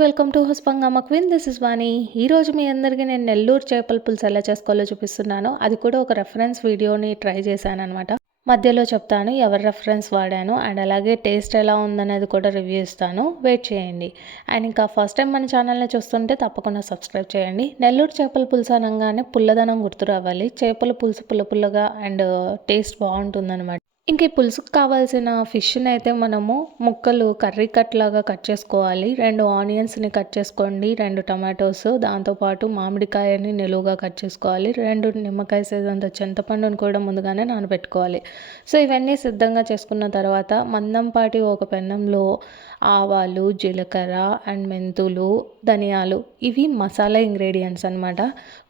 Welcome to హస్పంగమ్మ queen. This is Vani ఈరోజు మీ అందరికీ నేను నెల్లూరు చేపల పులుసు ఎలా చేసుకోవాలో చూపిస్తున్నాను. అది కూడా ఒక రెఫరెన్స్ వీడియోని ట్రై చేశాను అనమాట మధ్యలో చెప్తాను ఎవరి రెఫరెన్స్ వాడాను అండ్ అలాగే టేస్ట్ ఎలా ఉందనేది కూడా రివ్యూ ఇస్తాను. వెయిట్ చేయండి. అండ్ ఇంకా ఫస్ట్ టైం మన ఛానల్ని చూస్తుంటే తప్పకుండా సబ్స్క్రైబ్ చేయండి. నెల్లూరు చేపల పులుసు అనగానే పుల్లదనం గుర్తు రావాలి. చేపల పులుసు పుల్ల పుల్లగా అండ్ టేస్ట్ uh, బాగుంటుందన్నమాట. ఇంక ఈ పులుసుకు కావాల్సిన ఫిష్ని అయితే మనము ముక్కలు కర్రీ కట్ లాగా కట్ చేసుకోవాలి. రెండు ఆనియన్స్ని కట్ చేసుకోండి రెండు టమాటోస్ దాంతోపాటు మామిడికాయని నిలువుగా కట్ చేసుకోవాలి. రెండు నిమ్మకాయ సైజంత చింతపండుని కూడా ముందుగానే నానబెట్టుకోవాలి. సో ఇవన్నీ సిద్ధంగా చేసుకున్న తర్వాత మందంపాటి ఒక పెన్నంలో ఆవాలు జీలకర్ర అండ్ మెంతులు ధనియాలు ఇవి మసాలా ఇంగ్రీడియంట్స్ అనమాట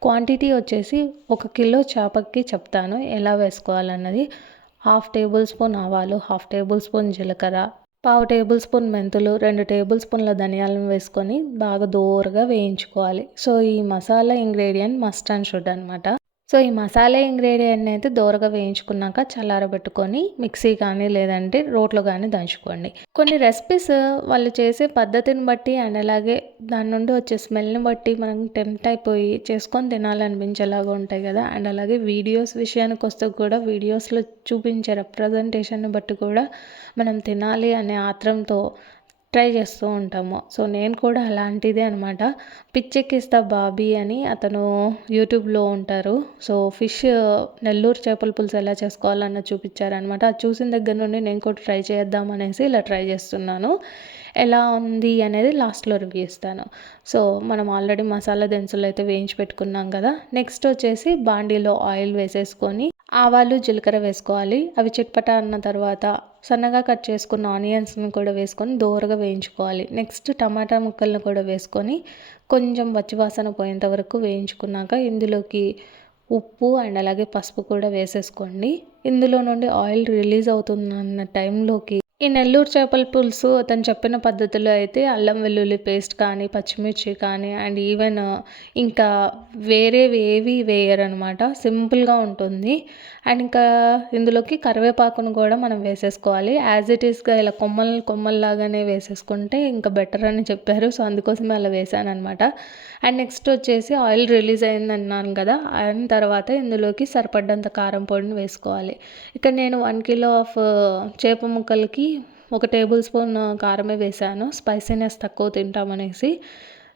క్వాంటిటీ వచ్చేసి ఒక కిలో చేపకి చెప్తాను ఎలా వేసుకోవాలన్నది. హాఫ్ టేబుల్ స్పూన్ ఆవాలు హాఫ్ టేబుల్ స్పూన్ జీలకర్ర పావు టేబుల్ స్పూన్ మెంతులు రెండు టేబుల్ స్పూన్ల ధనియాలను వేసుకొని బాగా దోరగా వేయించుకోవాలి. సో ఈ masala ingredient must and should అనమాట సో ఈ మసాలా ఇంగ్రీడియంట్ అయితే దోరగా వేయించుకున్నాక చల్లారబెట్టుకొని మిక్సీ కానీ లేదంటే రోట్లో కానీ దంచుకోండి. కొన్ని రెసిపీస్ వాళ్ళు చేసే పద్ధతిని బట్టి అండ్ అలాగే దాని నుండి వచ్చే స్మెల్ని బట్టి మనం టెంప్ట్ అయిపోయి చేసుకొని తినాలనిపించేలాగా ఉంటాయి కదా. అండ్ అలాగే వీడియోస్ విషయానికి వస్తే కూడా వీడియోస్లో చూపించే రిప్రజెంటేషన్ని బట్టి కూడా మనం తినాలి అనే ఆత్రంతో ట్రై చేస్తూ ఉంటాము. సో నేను కూడా అలాంటిదే అనమాట పిచ్చెక్కిస్తా బాబీ అని అతను యూట్యూబ్లో ఉంటారు. సో ఫిష్ నెల్లూరు చేపల పులుసు ఎలా చేసుకోవాలన్న చూపించారనమాట అది చూసిన దగ్గర నుండి నేను కూడా ట్రై చేద్దాం అనేసి ఇలా ట్రై చేస్తున్నాను. ఎలా ఉంది అనేది లాస్ట్లో రివ్యూ ఇస్తాను. సో మనం ఆల్రెడీ మసాలా దినుసులు అయితే వేయించి పెట్టుకున్నాం కదా. నెక్స్ట్ వచ్చేసి బాండీలో ఆయిల్ వేసేసుకొని ఆవాలు జీలకర్ర వేసుకోవాలి. అవి చిట్పట అన్న తర్వాత సన్నగా కట్ చేసుకున్న ఆనియన్స్ని కూడా వేసుకొని దోరగా వేయించుకోవాలి. నెక్స్ట్ టమాటా ముక్కలను కూడా వేసుకొని కొంచెం పచ్చివాసన పోయేంత వరకు వేయించుకున్నాక ఇందులోకి ఉప్పు అండ్ అలాగే పసుపు కూడా వేసేసుకోండి. ఇందులో నుండి ఆయిల్ రిలీజ్ అవుతుందన్న టైంలోకి ఈ నెల్లూరు చేపల పులుసు అతను చెప్పిన పద్ధతిలో అయితే అల్లం వెల్లుల్లి పేస్ట్ కానీ పచ్చిమిర్చి కానీ అండ్ ఈవెన్ ఇంకా వేరేవి ఏవి వేయరనమాట సింపుల్గా ఉంటుంది. అండ్ ఇంకా ఇందులోకి కరివేపాకును కూడా మనం వేసేసుకోవాలి. యాజ్ ఇట్ ఈస్గా ఇలా కొమ్మలు కొమ్మల్లాగానే వేసేసుకుంటే ఇంకా బెటర్ అని చెప్పారు. సో అందుకోసమే అలా వేసాను అనమాట అండ్ నెక్స్ట్ వచ్చేసి ఆయిల్ రిలీజ్ అయింది అన్నాను కదా అండ్ తర్వాత ఇందులోకి సరిపడ్డంత కారం పొడిని వేసుకోవాలి. ఇక్కడ నేను వన్ కిలో ఆఫ్ చేప ముక్కలకి ఒక టేబుల్ స్పూన్ కారమే వేసాను స్పైసీనెస్ తక్కువ తింటామనేసి.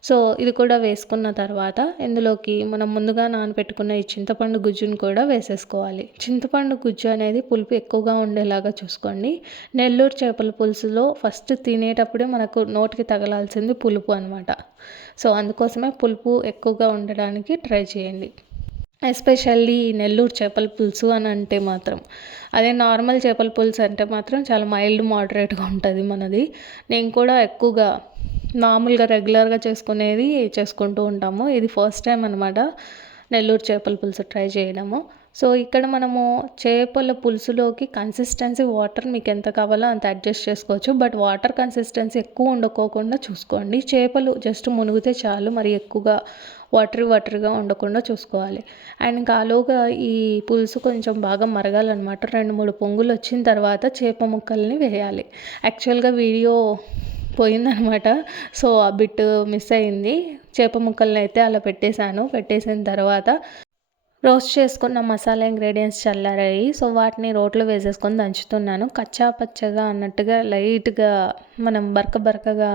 సో ఇది కూడా వేసుకున్న తర్వాత ఇందులోకి మనం ముందుగా నానబెట్టుకున్న ఈ చింతపండు గుజ్జును కూడా వేసేసుకోవాలి. చింతపండు గుజ్జు అనేది పులుపు ఎక్కువగా ఉండేలాగా చూసుకోండి. నెల్లూరు చేపల పులుసులో ఫస్ట్ తినేటప్పుడే మనకు నోటికి తగలాల్సింది పులుపు అనమాట సో అందుకోసమే పులుపు ఎక్కువగా ఉండడానికి ట్రై చేయండి. ఎస్పెషల్లీ నెల్లూరు చేపల పులుసు అని అంటే మాత్రం. అదే నార్మల్ చేపల పులుసు అంటే మాత్రం చాలా మైల్డ్ మోడరేట్గా ఉంటుంది మనది. నేను కూడా ఎక్కువగా మామూలుగా రెగ్యులర్గా చేసుకునేది చేసుకుంటూ ఉంటాము. ఇది ఫస్ట్ టైం అనమాట నెల్లూరు చేపల పులుసు ట్రై చేయడము. సో ఇక్కడ మనము చేపల పులుసులోకి కన్సిస్టెన్సీ వాటర్ మీకు ఎంత కావాలో అంత అడ్జస్ట్ చేసుకోవచ్చు. బట్ వాటర్ కన్సిస్టెన్సీ ఎక్కువ ఉండకోకుండా చూసుకోండి. చేపలు జస్ట్ మునిగితే చాలు మరి ఎక్కువగా వాటరీ వాటరీగా ఉండకుండా చూసుకోవాలి. అండ్ ఇంకా ఆలోగా ఈ పులుసు కొంచెం బాగా మరగాలన్నమాట. రెండు మూడు పొంగులు వచ్చిన తర్వాత చేప ముక్కల్ని వేయాలి. యాక్చువల్గా వీడియో పోయిందనమాట సో ఆ బిట్ మిస్ అయింది. చేప ముక్కల్ని అయితే అలా పెట్టేశాను. పెట్టేసిన తర్వాత రోస్ట్ చేసుకున్న మసాలా ఇంగ్రీడియంట్స్ చల్లారాయి. సో వాటిని రోట్లో వేసేసుకొని దంచుతున్నాను. కచ్చా పచ్చగా అన్నట్టుగా లైట్గా మనం బరక బరకగా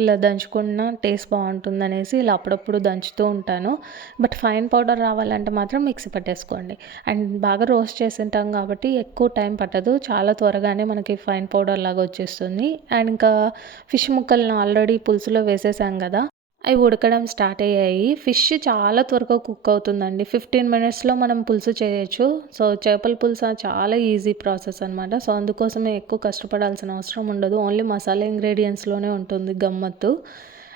ఇలా దంచుకున్న టేస్ట్ బాగుంటుంది అనేసి ఇలా అప్పుడప్పుడు దంచుతూ ఉంటాను. బట్ ఫైన్ పౌడర్ రావాలంటే మాత్రం మిక్సీ పట్టేసుకోండి. అండ్ బాగా రోస్ట్ చేసి ఉంటాం కాబట్టి ఎక్కువ టైం పట్టదు. చాలా త్వరగానే మనకి ఫైన్ పౌడర్ లాగా వచ్చేస్తుంది. అండ్ ఇంకా ఫిష్ ముక్కలను ఆల్రెడీ పులుసులో వేసేసాం కదా. అవి ఉడకడం స్టార్ట్ అయ్యాయి. ఫిష్ చాలా త్వరగా కుక్ అవుతుందండి. ఫిఫ్టీన్ మినిట్స్లో మనం పులుసు చేయొచ్చు. సో చేపల పులుసు చాలా ఈజీ ప్రాసెస్ అనమాట సో అందుకోసమే ఎక్కువ కష్టపడాల్సిన అవసరం ఉండదు. ఓన్లీ మసాలా ఇంగ్రీడియంట్స్లోనే ఉంటుంది గమ్మత్తు.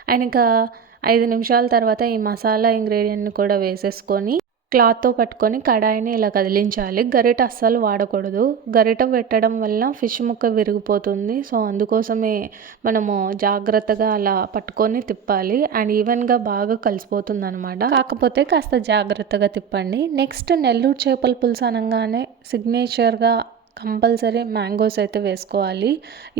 అండ్ ఇంకా ఐదు నిమిషాల తర్వాత ఈ మసాలా ఇంగ్రీడియంట్ని కూడా వేసేసుకొని క్లాత్తో పట్టుకొని కడాయిని ఇలా కదిలించాలి. గరిట అస్సలు వాడకూడదు. గరిట పెట్టడం వల్ల ఫిష్ ముక్క విరిగిపోతుంది. సో అందుకోసమే మనము జాగ్రత్తగా అలా పట్టుకొని తిప్పాలి. అండ్ ఈవెన్గా బాగా కలిసిపోతుంది అనమాట కాకపోతే కాస్త జాగ్రత్తగా తిప్పండి. నెక్స్ట్ నెల్లూరు చేపల పులుసు అనగానే సిగ్నేచర్గా కంపల్సరీ మ్యాంగోస్ అయితే వేసుకోవాలి.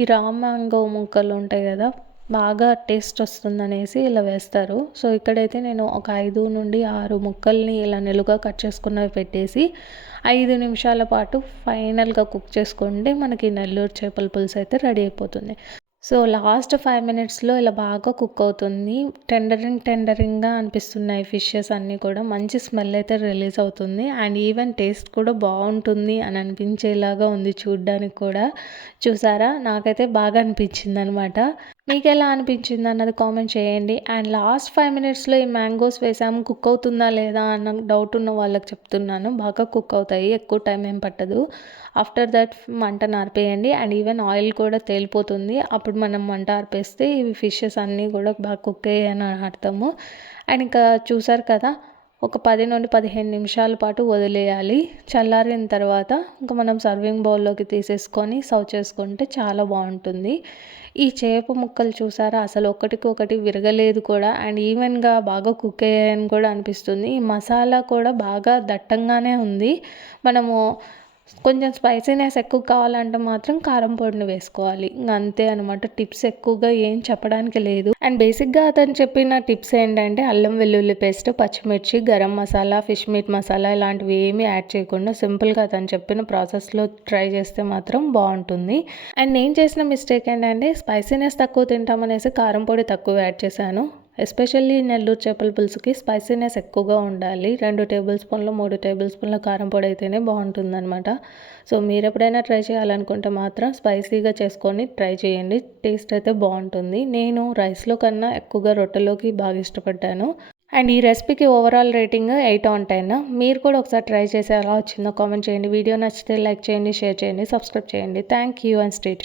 ఈ రా మ్యాంగో ముక్కలు ఉంటాయి కదా బాగా టేస్ట్ వస్తుందనేసి ఇలా వేస్తారు. సో ఇక్కడైతే నేను ఒక ఐదు నుండి ఆరు ముక్కల్ని ఇలా నిలుగా కట్ చేసుకున్నవి పెట్టేసి ఐదు నిమిషాల పాటు ఫైనల్గా కుక్ చేసుకుంటే మనకి నెల్లూరు చేపల పులుసు అయితే రెడీ అయిపోతుంది. సో లాస్ట్ ఫైవ్ మినిట్స్లో ఇలా బాగా కుక్ అవుతుంది. టెండరింగ్ టెండరింగ్గా అనిపిస్తున్నాయి ఫిషెస్ అన్నీ కూడా. మంచి స్మెల్ అయితే రిలీజ్ అవుతుంది. అండ్ ఈవెన్ టేస్ట్ కూడా బాగుంటుంది అని అనిపించేలాగా ఉంది చూడ్డానికి కూడా. చూసారా? నాకైతే బాగా అనిపించింది అనమాట మీకు ఎలా అనిపించింది అన్నది కామెంట్ చేయండి. అండ్ లాస్ట్ ఫైవ్ మినిట్స్లో ఈ మ్యాంగోస్ వేసాము కుక్ అవుతుందా లేదా అన్న డౌట్ ఉన్న వాళ్ళకి చెప్తున్నాను. బాగా కుక్ అవుతాయి. ఎక్కువ టైం ఏం పట్టదు. ఆఫ్టర్ దట్ మంట నార్పేయండి. అండ్ ఈవెన్ ఆయిల్ కూడా తేలిపోతుంది. అప్పుడు మనం మంట ఆర్పేస్తే ఇవి ఫిషెస్ అన్నీ కూడా బాగా కుక్ అయ్యాయని అర్థము. అండ్ ఇంకా చూసారు కదా ఒక పది నుండి పదిహేను నిమిషాల పాటు వదిలేయాలి. చల్లారిన తర్వాత ఇంకా మనం సర్వింగ్ బౌల్లోకి తీసేసుకొని సర్వ్ చేసుకుంటే చాలా బాగుంటుంది. ఈ చేప ముక్కలు చూసారా? అసలు ఒకటికి ఒకటి విరగలేదు కూడా. అండ్ ఈవెన్గా బాగా కుక్ అయ్యాయని కూడా అనిపిస్తుంది. ఈ మసాలా కూడా బాగా దట్టంగానే ఉంది. మనము కొంచెం స్పైసీనెస్ ఎక్కువ కావాలంటే మాత్రం కారం పొడిని వేసుకోవాలి. అంతే అనమాట టిప్స్ ఎక్కువగా ఏం చెప్పడానికి లేదు. అండ్ బేసిక్గా అతను చెప్పిన టిప్స్ ఏంటంటే అల్లం వెల్లుల్లి పేస్ట్ పచ్చిమిర్చి గరం మసాలా ఫిష్ మీట్ మసాలా ఇలాంటివి ఏమీ యాడ్ చేయకుండా సింపుల్గా అతను చెప్పిన ప్రాసెస్లో ట్రై చేస్తే మాత్రం బాగుంటుంది. అండ్ నేను చేసిన మిస్టేక్ ఏంటంటే స్పైసీనెస్ తక్కువ తింటామనేసి కారం పొడి తక్కువ యాడ్ చేశాను. ఎస్పెషల్లీ నెల్లూరు చేపల పులుసుకి స్పైసీనెస్ ఎక్కువగా ఉండాలి. రెండు టేబుల్ స్పూన్లు మూడు టేబుల్ స్పూన్ల కారం పొడి అయితేనే బాగుంటుందన్నమాట. సో మీరు ఎప్పుడైనా ట్రై చేయాలనుకుంటే మాత్రం స్పైసీగా చేసుకొని ట్రై చేయండి. టేస్ట్ అయితే బాగుంటుంది. నేను రైస్లో కన్నా ఎక్కువగా రొట్టెలోకి బాగా ఇష్టపడ్డాను. అండ్ ఈ రెసిపీకి overall rating eight on ten. మీరు కూడా ఒకసారి ట్రై చేసి ఎలా వచ్చిందో కామెంట్ చేయండి. వీడియో నచ్చితే లైక్ చేయండి షేర్ చేయండి సబ్స్క్రైబ్ చేయండి. Thank you and state